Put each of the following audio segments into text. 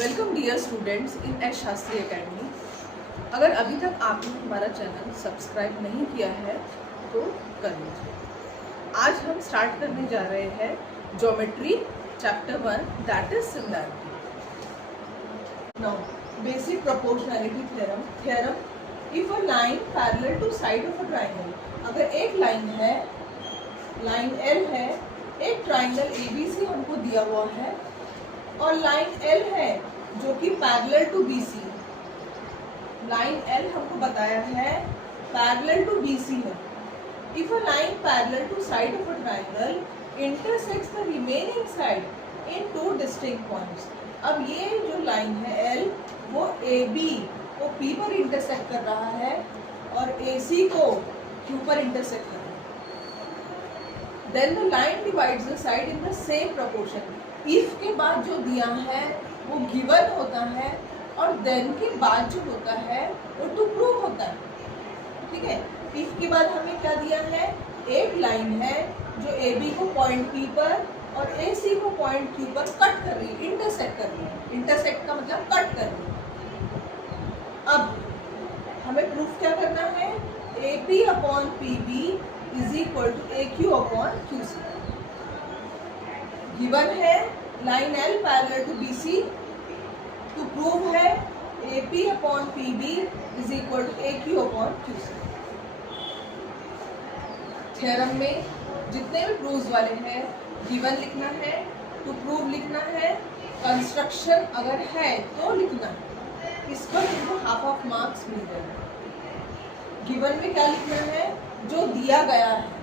Welcome dear students in S Shastri Academy. अगर अभी तक आपने हमारा चैनल सब्सक्राइब नहीं किया है तो कर लीजिए। आज हम स्टार्ट करने जा रहे हैं geometry chapter 1 that is similarity. Now basic proportionality theorem if a line parallel to side of a triangle, अगर एक लाइन है, लाइन एल है, एक ट्राइंगल एबीसी हमको दिया हुआ है और लाइन एल है जो कि parallel to BC. Line L हमको बताया है पैरेलल टू बीसी है। If a line parallel to side of a triangle intersects the remaining side in two distinct points. अब ये जो लाइन है एल वो ए बी को पी पर इंटरसेक्ट कर रहा है और ए सी को क्यू पर इंटरसेक्ट कर रहा है। Then the line divides the side in the same proportion. If के बाद जो दिया है वो गिवन होता है और देन के बाद जो होता है वो टू प्रूव होता है। ठीक है, इफ के बाद हमें क्या दिया है, एक लाइन है जो ए बी को पॉइंट पी पर और ए सी को पॉइंट क्यू पर कट कर रही है, इंटरसेक्ट कर रही है। इंटरसेक्ट का मतलब कट कर रही है। अब हमें प्रूफ क्या करना है, A P upon P B is equal to A Q upon Q C. Given है line L parallel to B C, to prove है A P upon P B is equal to A Q upon Q C. Theorem में जितने भी proves वाले हैं given लिखना है, to prove लिखना है, कंस्ट्रक्शन अगर है तो लिखना है। इस पर तुमको हाफ मार्क्स मिल जाएगा। गिवन में क्या लिखना है, जो दिया गया है।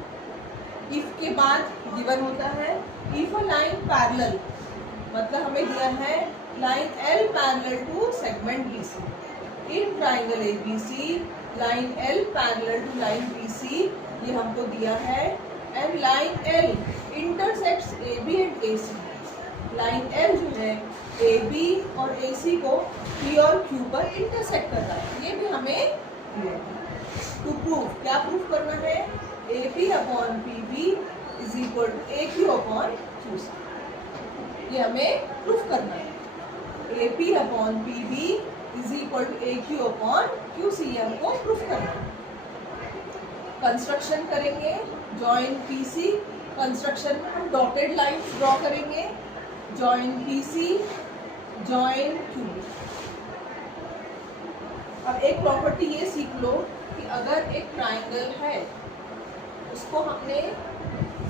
इफ के बाद गिवन होता है इफ अ लाइन पैरेलल, मतलब हमें दिया है line L parallel to segment B C in triangle A B C, line L parallel to line B C, ये हमको दिया है। And line L intersects A B and A C. Line L जो है ए बी और ए सी को P और Q पर इंटरसेक्ट कर रहा है, ये भी हमें दिया है। टू प्रूव, क्या प्रूफ करना है, A P upon P B is equal to A Q upon Q C. ये हमें प्रूफ करना है। A P upon P B is equal to A Q upon Q C, ये हमको प्रूफ करना है। कंस्ट्रक्शन करेंगे, जॉइन पी सी। Construction में हम डॉटेड लाइन्स ड्रॉ करेंगे, join P C, join Q. अब एक प्रॉपर्टी ये सीख लो कि अगर एक ट्राइंगल है उसको हमने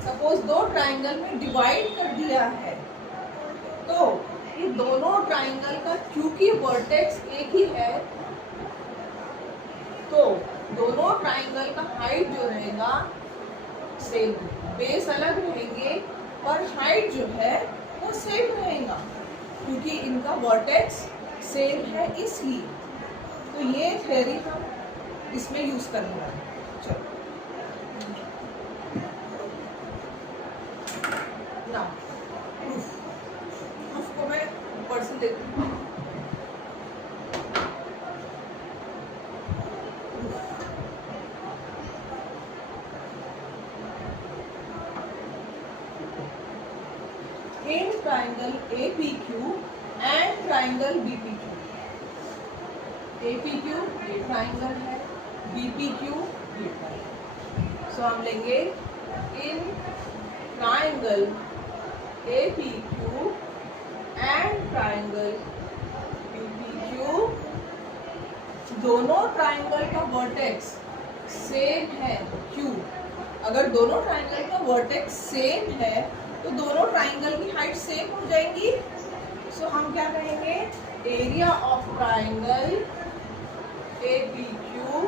सपोज दो ट्राइंगल में डिवाइड कर दिया है, तो ये दोनों ट्राइंगल का क्योंकि वर्टेक्स एक ही है तो दोनों ट्राइंगल का हाइट जो रहेगा सेम, बेस अलग रहेंगे पर हाइट जो है वो सेम रहेगा क्योंकि इनका वर्टेक्स सेम है इसलिए। तो ये थ्योरी हम इसमें यूज करने वाले हैं। चलो ना प्रूफ को मैं ऊपर से देखती हूँ। In triangle A P Q and triangle B P Q. A P Q ये ट्राइंगल है, बी पी क्यू ये ट्राइंगल। सो हम लेंगे in triangle A P Q and triangle B P Q, दोनों ट्राइंगल का वर्टेक्स सेम है Q. अगर दोनों ट्राइंगल का वर्टेक्स सेम है तो दोनों ट्राइंगल की हाइट सेम हो जाएंगी। सो हम क्या कहेंगे, area of triangle A P Q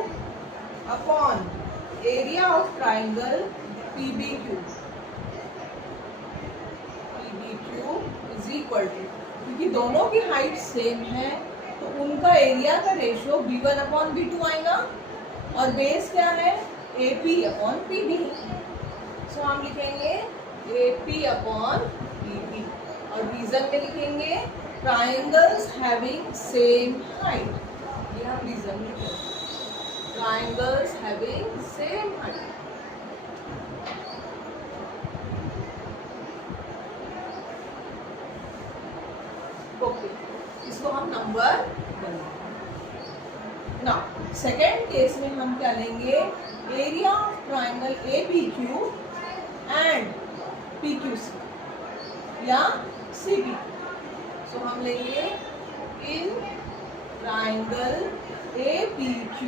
upon area of triangle P B Q. P B Q is equal to, क्योंकि दोनों की हाइट सेम है तो उनका एरिया का रेशियो b1 अपॉन b2 आएगा और बेस क्या है, A P upon P B. So हम लिखेंगे A P upon P B और रीजन में लिखेंगे ट्राइंगल्स हैविंग सेम हाइट। ये हम रीजन में लिखेंगे triangles having same height. Okay इसको हम नंबर वन। ना सेकेंड केस में हम क्या लेंगे, area of triangle APQ and PQC या CP। सो हम लेंगे in triangle APQ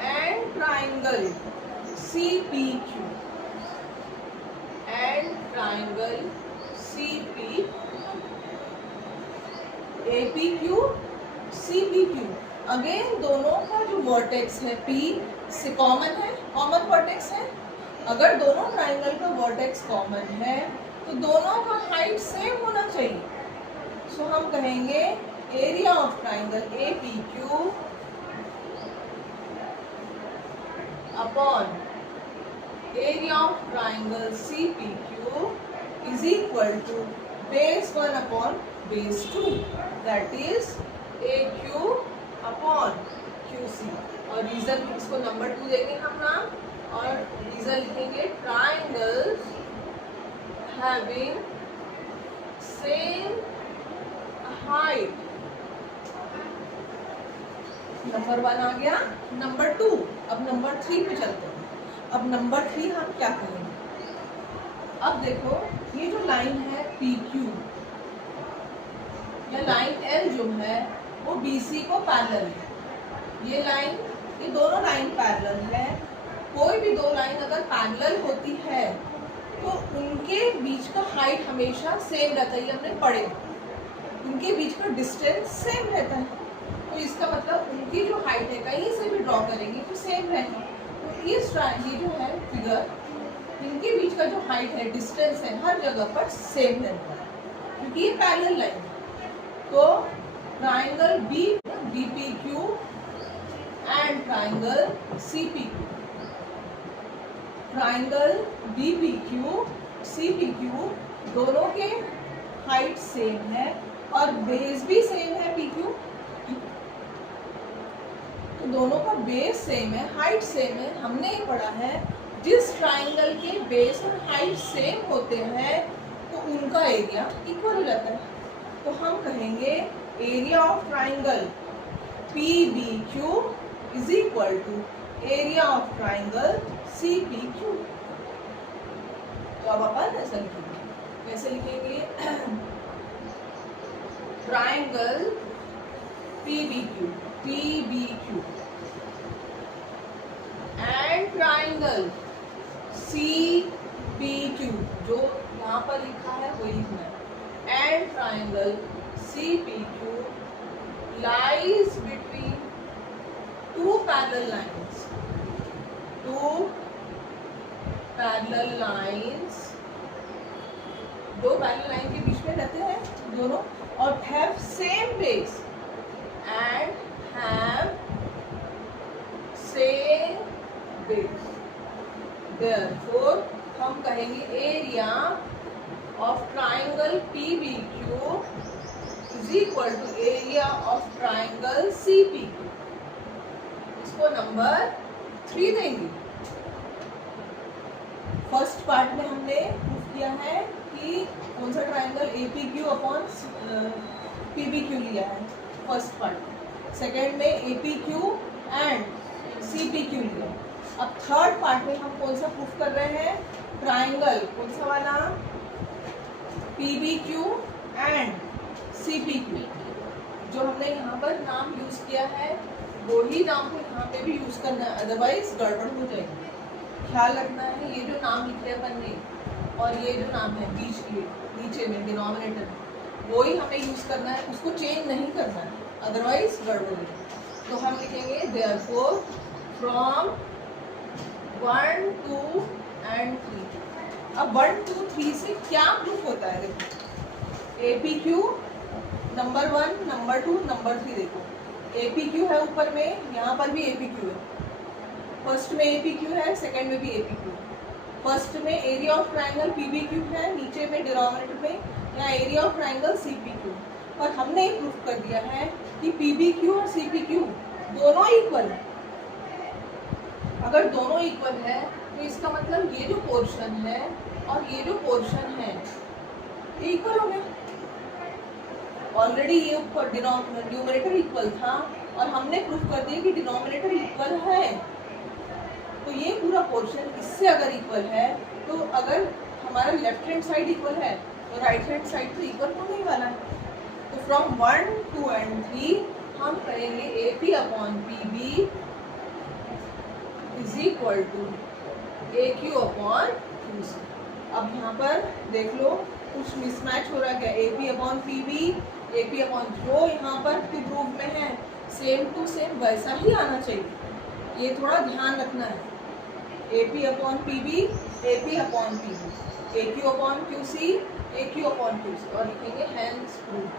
and triangle CPQ and triangle CP, APQ CPQ। Again दोनों का जो वर्टेक्स है P से कॉमन है, कॉमन वर्टेक्स है। अगर दोनों ट्राइंगल का वर्टेक्स कॉमन है तो दोनों का हाइट सेम होना चाहिए। सो हम कहेंगे area of triangle APQ upon area of triangle CPQ is equal to base 1 upon base 2, that is AQ upon QC। और रीजन इसको नंबर 2 देंगे हम नाम, और रीजन लिखेंगे triangles having same height. Number 1 आ गया। नंबर 2, अब नंबर 3 पे चलते हैं। अब नंबर 3 हम क्या करेंगे, अब देखो ये जो लाइन है PQ या लाइन L जो है वो BC को पैरेलल है। ये लाइन, ये दोनों लाइन पैरेलल है। कोई भी दो लाइन अगर पैरेलल होती है तो उनके बीच का हाइट हमेशा सेम रहता है, ये हमने पढ़े। उनके बीच का डिस्टेंस सेम रहता है, तो इसका मतलब उनकी जो हाइट है कहीं से भी ड्रॉ करेंगे तो सेम रहेगा। तो ये जो है फिगर, इनके बीच का जो हाइट है, डिस्टेंस है, हर जगह पर सेम रहता है क्योंकि ये पैरेलल लाइन है। तो triangle BPQ and triangle CPQ, triangle BPQ CPQ दोनों के हाइट सेम है और बेस भी सेम है PQ, तो दोनों का बेस सेम है, हाइट सेम है। हमने ये पढ़ा है जिस ट्राइंगल के बेस और हाइट सेम होते हैं तो उनका एरिया इक्वल हो जाता है। तो हम कहेंगे area of triangle PBQ is equal to area of triangle CPQ। तो अब अपन ऐसा लिखेंगे, कैसे लिखेंगे, triangle PBQ and triangle CPQ, जो यहाँ पर लिखा है वही लिखना है, and triangle CPQ lies between two parallel lines, दो पैरेलल लाइन के बीच में रहते हैं दोनों, और have same base and have same base। Therefore हम कहेंगे area of triangle PBQ is equal to area of triangle CPQ। इसको नंबर 3 देंगे। फर्स्ट पार्ट में हमने प्रूफ किया है कि कौन सा ट्राइंगल APQ अपॉन PBQ लिया है फर्स्ट पार्ट। सेकेंड में APQ एंड CPQ लिया। अब थर्ड पार्ट में हम कौन सा प्रूफ कर रहे हैं, ट्राइंगल कौन सा वाला, PBQ एंड CPQ। जो हमने यहाँ पर नाम यूज किया है वही नाम को यहाँ पे भी यूज करना है, अदरवाइज गड़बड़ हो जाएगी। ख्याल रखना है ये जो नाम लिखे अपन ने और ये जो नाम है बीच के नीचे में डिनोमिनेटर वो ही हमें यूज करना है, उसको चेंज नहीं करना है, अदरवाइज गड़बड़ हो जाएगी। तो हम लिखेंगे देयरफॉर फ्रॉम 1, 2 एंड 3। अब 1, 2, 3 से क्या प्रूफ होता है, देखो APQ नंबर 1, नंबर 2, नंबर 3। देखो APQ है ऊपर में, यहाँ पर भी APQ है, फर्स्ट में APQ है, सेकंड में भी APQ। फर्स्ट में एरिया ऑफ ट्राइंगल PBQ है, नीचे में डिनोमिनेटर में यहाँ एरिया ऑफ ट्राइंगल CPQ। और हमने प्रूफ कर दिया है कि PBQ और CPQ दोनों इक्वल है। अगर दोनों इक्वल है तो इसका मतलब ये जो पोर्शन है और ये जो पोर्शन है इक्वल हो गया। ऑलरेडी ये न्यूमरेटर इक्वल था और हमने प्रूफ कर दिया कि डिनोमिनेटर इक्वल है। तो ये पूरा पोर्शन इससे अगर इक्वल है तो अगर हमारा लेफ्ट हैंड साइड इक्वल है तो राइट हैंड साइड तो इक्वल होने ही वाला है। तो फ्रॉम 1, 2 and 3 हम करेंगे AP/PB is equal to AQ/QC। अब यहाँ पर देख लो कुछ मिसमैच हो रहा है क्या? AP/PB जो यहाँ पर प्रूफ में है सेम टू सेम वैसा ही आना चाहिए, ये थोड़ा ध्यान रखना है। AP/PB AQ/QC AQ/QC और लिखेंगे hence proof.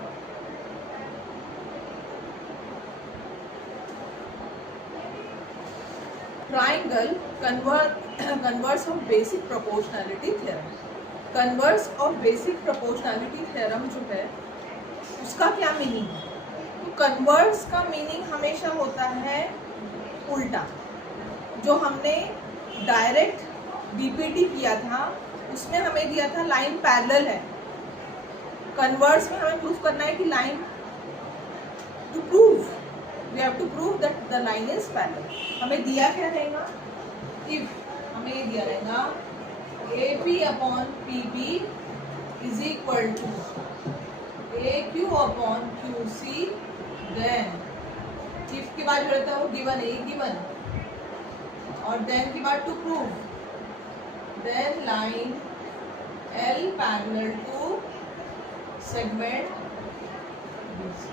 Triangle converse of basic proportionality theorem. Converse of basic proportionality theorem जो है उसका क्या मीनिंग है? तो कन्वर्स का मीनिंग हमेशा होता है उल्टा। जो हमने डायरेक्ट बीपीटी किया था उसमें हमें दिया था लाइन पैरेलल है। कन्वर्स में हमें प्रूफ करना है कि line to prove we have to prove that the line is parallel। हमें दिया क्या रहेगा? if हमें ये दिया रहेगा AP/PB is equal to AQ/QC then if के बाद जो रहता है वो गिवन है, गिवन और then के बाद to prove then line L parallel to segment BC।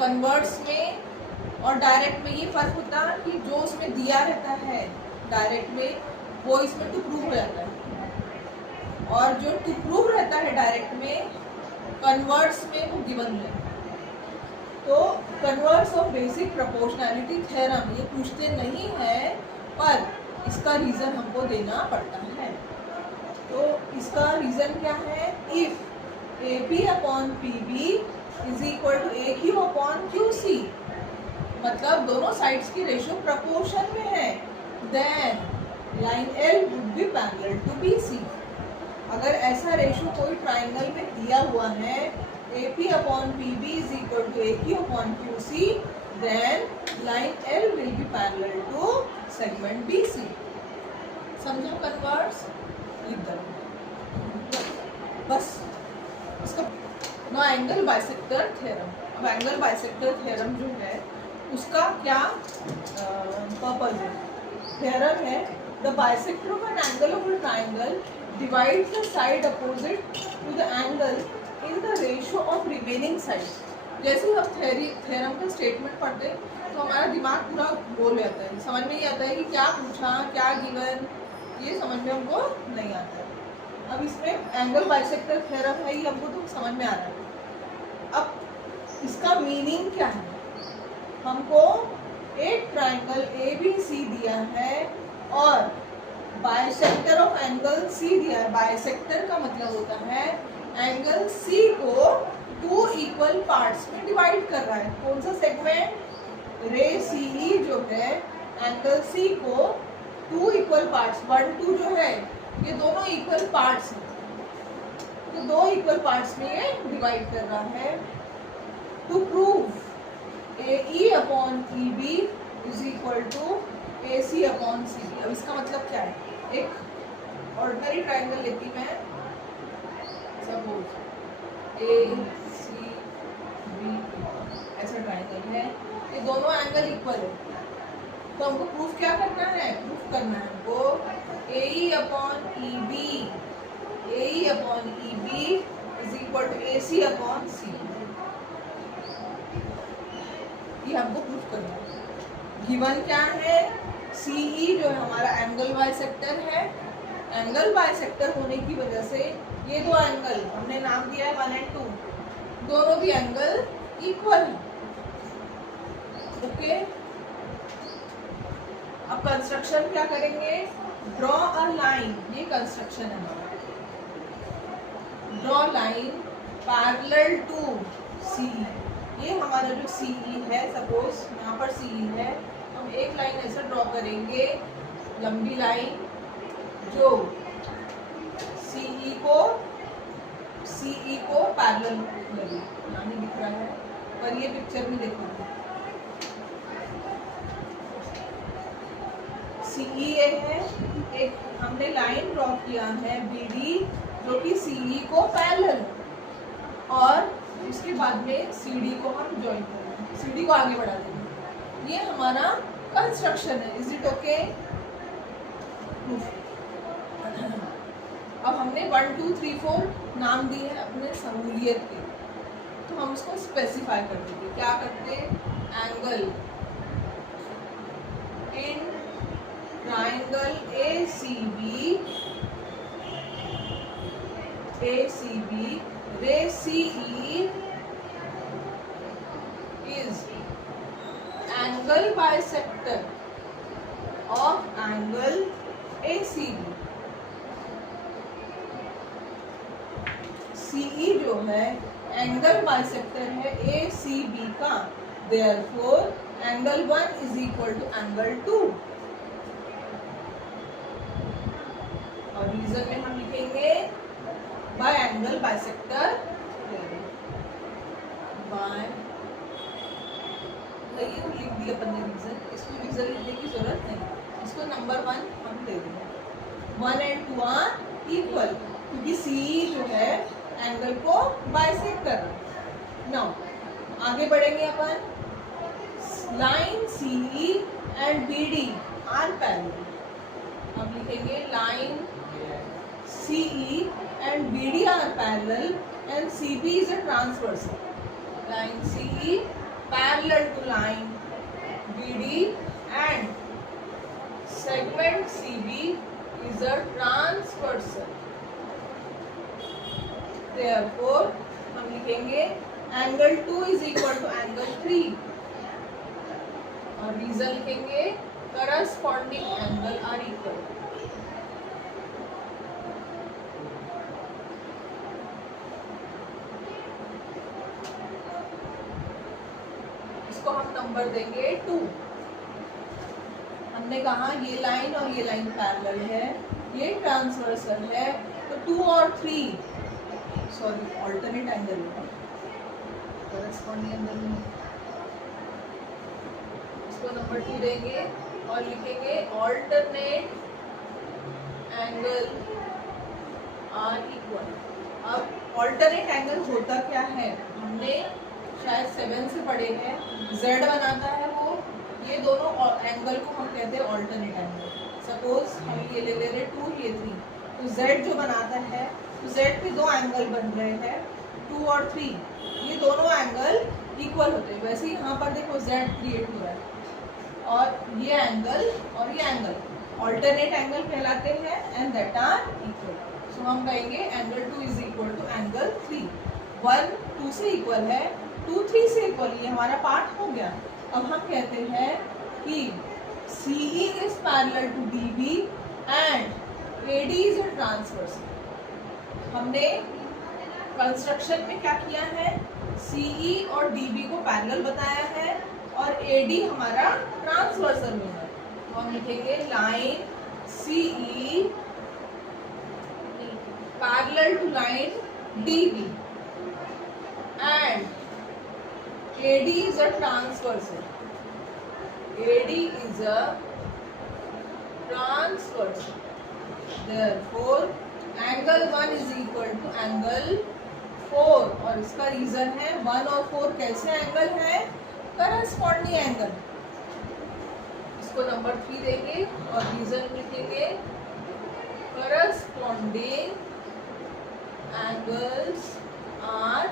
Converts में और डायरेक्ट में ये फर्क होता है कि जो उसमें दिया रहता है डायरेक्ट में वो इसमें टू प्रूव हो जाता है और जो टू प्रूव रहता है डायरेक्ट में कन्वर्ट्स में वो गिवन रहता है। तो converts of basic proportionality theorem ये पूछते नहीं है पर इसका रीजन हमको देना पड़ता है। तो इसका रीजन क्या है? If AP/PB is equal to AQ/QC मतलब दोनों साइड्स की रेशियो प्रपोर्शन में है, then line L would be parallel to BC। अगर ऐसा रेशियो कोई ट्राइंगल में दिया हुआ है AP/PB is equal to AQ/QC then line L will be parallel to segment BC। समझो कन्वर्स? लिख दो बस इसका। No angle bisector theorem. अब एंगल बाइसेक्टर थ्योरम जो है उसका क्या पर्पस है? थ्योरम है the bisector of an angle of a triangle divides the side opposite to the angle in the ratio of remaining side. जैसे ही हम थ्योरम का स्टेटमेंट पढ़ते हैं तो हमारा दिमाग पूरा गोल हो जाता है, समझ में नहीं आता है कि क्या पूछा, क्या गिवन, ये समझ में हमको नहीं आता है। अब इसमें एंगल बाइसेक्टर थ्योरम है ये हमको तो समझ में आ रहा है। अब इसका मीनिंग क्या है? हमको एक ट्राइंगल ABC दिया है और बाइसेक्टर ऑफ एंगल C दिया है। बाइसेक्टर का मतलब होता है एंगल C को 2 इक्वल पार्ट्स में डिवाइड कर रहा है। कौन सा सेगमेंट? रे CE जो है एंगल C को 2 इक्वल पार्ट्स 1, 2 जो है ये दोनों इक्वल पार्ट्स हैं तो 2 इक्वल पार्ट्स में ये डिवाइड कर रहा है। To prove AE/EB is equal to AC/CD। अब इसका मतलब क्या है? एक ऑर्डिनरी ट्राइंगल लेती मैं, सपोज ACB ऐसा ट्राइंगल है, ये दोनों एंगल इक्वल है तो हमको प्रूफ क्या करना है? प्रूफ करना है हमको AE/EB is equal to AC/CD। ये हमको प्रूफ करना है। गिवन क्या है? CE जो है हमारा एंगल बाइसेक्टर है। एंगल बाइसेक्टर होने की वजह से ये दो एंगल हमने नाम दिया है 1 and 2, दोनों भी एंगल इक्वल है। ओके, अब कंस्ट्रक्शन क्या करेंगे? ड्रॉ अ लाइन, ये कंस्ट्रक्शन है हमारा। Draw line parallel to CE। ये हमारा जो CE है, सपोज यहाँ पर CE है, हम एक लाइन ऐसा ड्रॉ करेंगे, लंबी लाइन जो CE को CE को पैरेलल लगे, यहाँ नहीं दिख रहा है पर ये पिक्चर में देखना है। CE ये है, एक हमने लाइन ड्रॉ किया है BD जो कि CE को पैरेलल है, और उसके बाद में CD को हम ज्वाइन करेंगे, CD को आगे बढ़ा देंगे। ये हमारा कंस्ट्रक्शन है। Is it okay? अब हमने 1 2 3 4 नाम दिए हैं अपने सहूलियत के, तो हम उसको स्पेसिफाई कर देंगे। क्या करते? एंगल इन ट्राइंगल ACB रे CE is angle bisector of angle ACB। CE जो है एंगल बाइसेक्टर है ACB का, therefore angle 1 is equal to angle 2। और रीजन में हम लिखेंगे बाय एंगल बाइसेक्टर बाय, ये लिख दिया अपन ने रीजन, इसको रीजन लिखने की जरूरत नहीं, इसको नंबर 1 हम दे देंगे। 1 and 2 आर इक्वल, क्योंकि CE जो है एंगल को बाइसेक्ट कर रहा है। नाउ आगे बढ़ेंगे अपन। Line CE and BD are parallel, हम लिखेंगे line CE and BD are parallel and CB is a transversal. Line CE parallel to line BD and segment CB is a transversal। Therefore हम लिखेंगे angle 2 is equal to angle 3, और reason लिखेंगे corresponding angle are equal। इसको हम number देंगे 2। हमने कहा ये लाइन और ये लाइन पैरेलल है, ये ट्रांसवर्सल है, तो 2 और 3 ऑल्टरनेट एंगल है, कॉरेस्पॉन्डिंग एंगल में इसको नंबर 2 देंगे और लिखेंगे ऑल्टरनेट एंगल आर इक्वल। अब ऑल्टरनेट एंगल होता क्या है, हमने शायद 7 से पढ़े हैं, Z बनाता है वो, ये दोनों एंगल को हम कहते हैं ऑल्टरनेट एंगल। सपोज हम ये ले रहे 2 ये 3, तो Z जो बनाता है, तो Z पे 2 एंगल बन रहे हैं 2 और 3, ये दोनों एंगल इक्वल होते हैं। वैसे ही यहाँ पर देखो Z क्रिएट हो रहा है, और ये एंगल और ये एंगल ऑल्टरनेट एंगल कहलाते हैं and that are equal. So हम कहेंगे angle 2 is equal to angle 3। 1 2 से इक्वल है, 2 3 से इक्वल, ये हमारा पार्ट हो गया। अब हम कहते हैं कि CE is parallel to DB and AD is a transversal। हमने कंस्ट्रक्शन में क्या किया है, CE और DB को पैरेलल बताया है और AD हमारा ट्रांसवर्सल में है। तो हम लिखेंगे line CE parallel to line DB and AD is a transversal। AD is a transversal। Therefore, angle 1 is equal to angle 4, और इसका रीजन है 1 और 4 कैसे एंगल है, करस्पॉन्डिंग एंगल। इसको नंबर 3 देंगे और रीजन लिखेंगे करस्पॉन्डिंग एंगल्स आर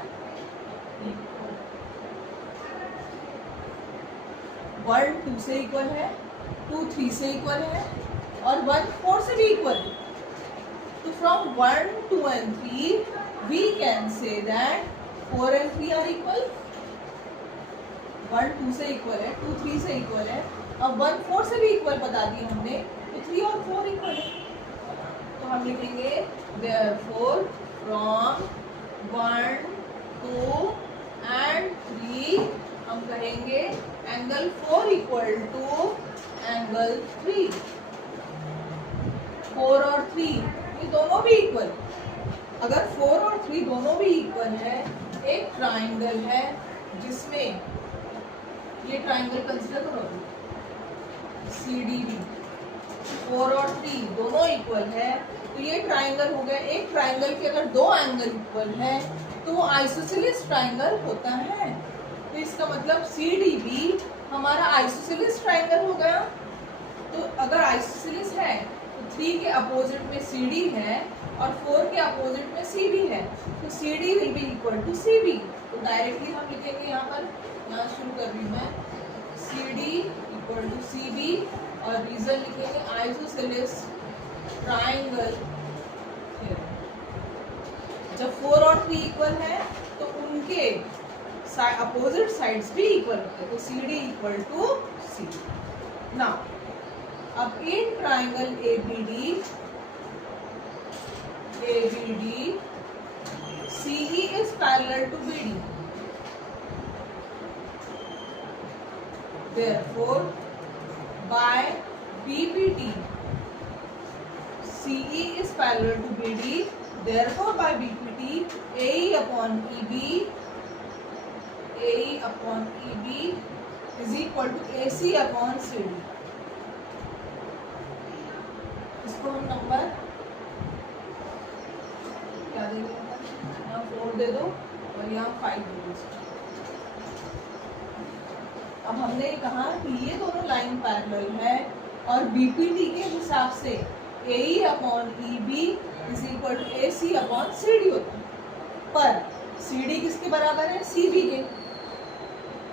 1 2 से इक्वल है, 2 3 से इक्वल है, और 1 4 से भी इक्वल है। तो from 1 2 and 3 we can say that 4 and 3 are equal। 1 2 से इक्वल है, 2 3 से इक्वल है, अब 1 4 से भी इक्वल बता दिया हमने, तो 3 और 4 इक्वल है। तो हम लिखेंगे therefore from 1 2 and 3 हम कहेंगे एंगल 4 इक्वल टू एंगल 3। 4 और 3 ये दोनों भी इक्वल, अगर 4 और 3 दोनों भी इक्वल है, एक ट्राइंगल है जिसमें ये ट्राइंगल कंसिडर करो CDB, 4 और 3 दोनों इक्वल है, तो ये ट्राइंगल हो गया। एक ट्राइंगल के अगर दो एंगल इक्वल है तो वो आइसोसेलेस ट्राइंगल होता है। तो इसका मतलब CDB हमारा आइसोसेलेस ट्राइंगल हो गया। तो अगर आइसोसेलेस है तो 3 के अपोजिट में CD है और 4 के अपोजिट में CB है, तो CD will be equal to CB। तो डायरेक्टली हम लिखेंगे यहाँ शुरू कर रही हूँ मैं, CD इक्वल टू CB और रीजन लिखेंगे आइसोसेलेस ट्राइंगल। जब 4 और 3 इक्वल है तो उनके अपोजिट साइड्स भी इक्वल होते हैं, तो CD equal to CB। Now अब in triangle ABD CE is parallel to BD, therefore by BPT CE is parallel to BD, therefore by BPT AE upon EB is equal to AC upon CD। इसको हम number क्या देंगे, यहाँ 4 दे दो और यहाँ 5 दे दो। अब हमने कहा कि ये दोनों लाइन पैरेलल है और BPT के हिसाब से AE upon EB is equal to AC upon CD होता है, पर CD किसके बराबर है, CB के,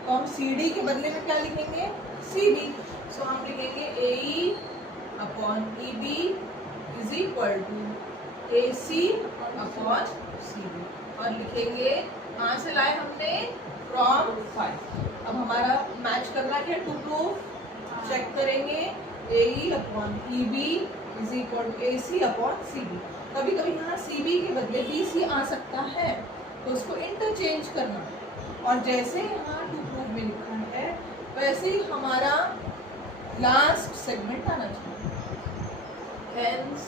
तो हम CD के बदले में क्या लिखेंगे, CB। सो हम लिखेंगे AE upon EB is equal to AC upon CB और लिखेंगे कहाँ से लाए हमने, फ्रॉम 5। अब हमारा मैच करना क्या, टू प्रूफ चेक करेंगे AE upon EB is equal to AC upon CB। कभी कभी यहाँ CB के बदले BC आ सकता है, तो उसको इंटरचेंज करना, और जैसे यहाँ टू प्रूफ में लिखा है वैसे ही हमारा लास्ट सेगमेंट आना चाहिए। Hence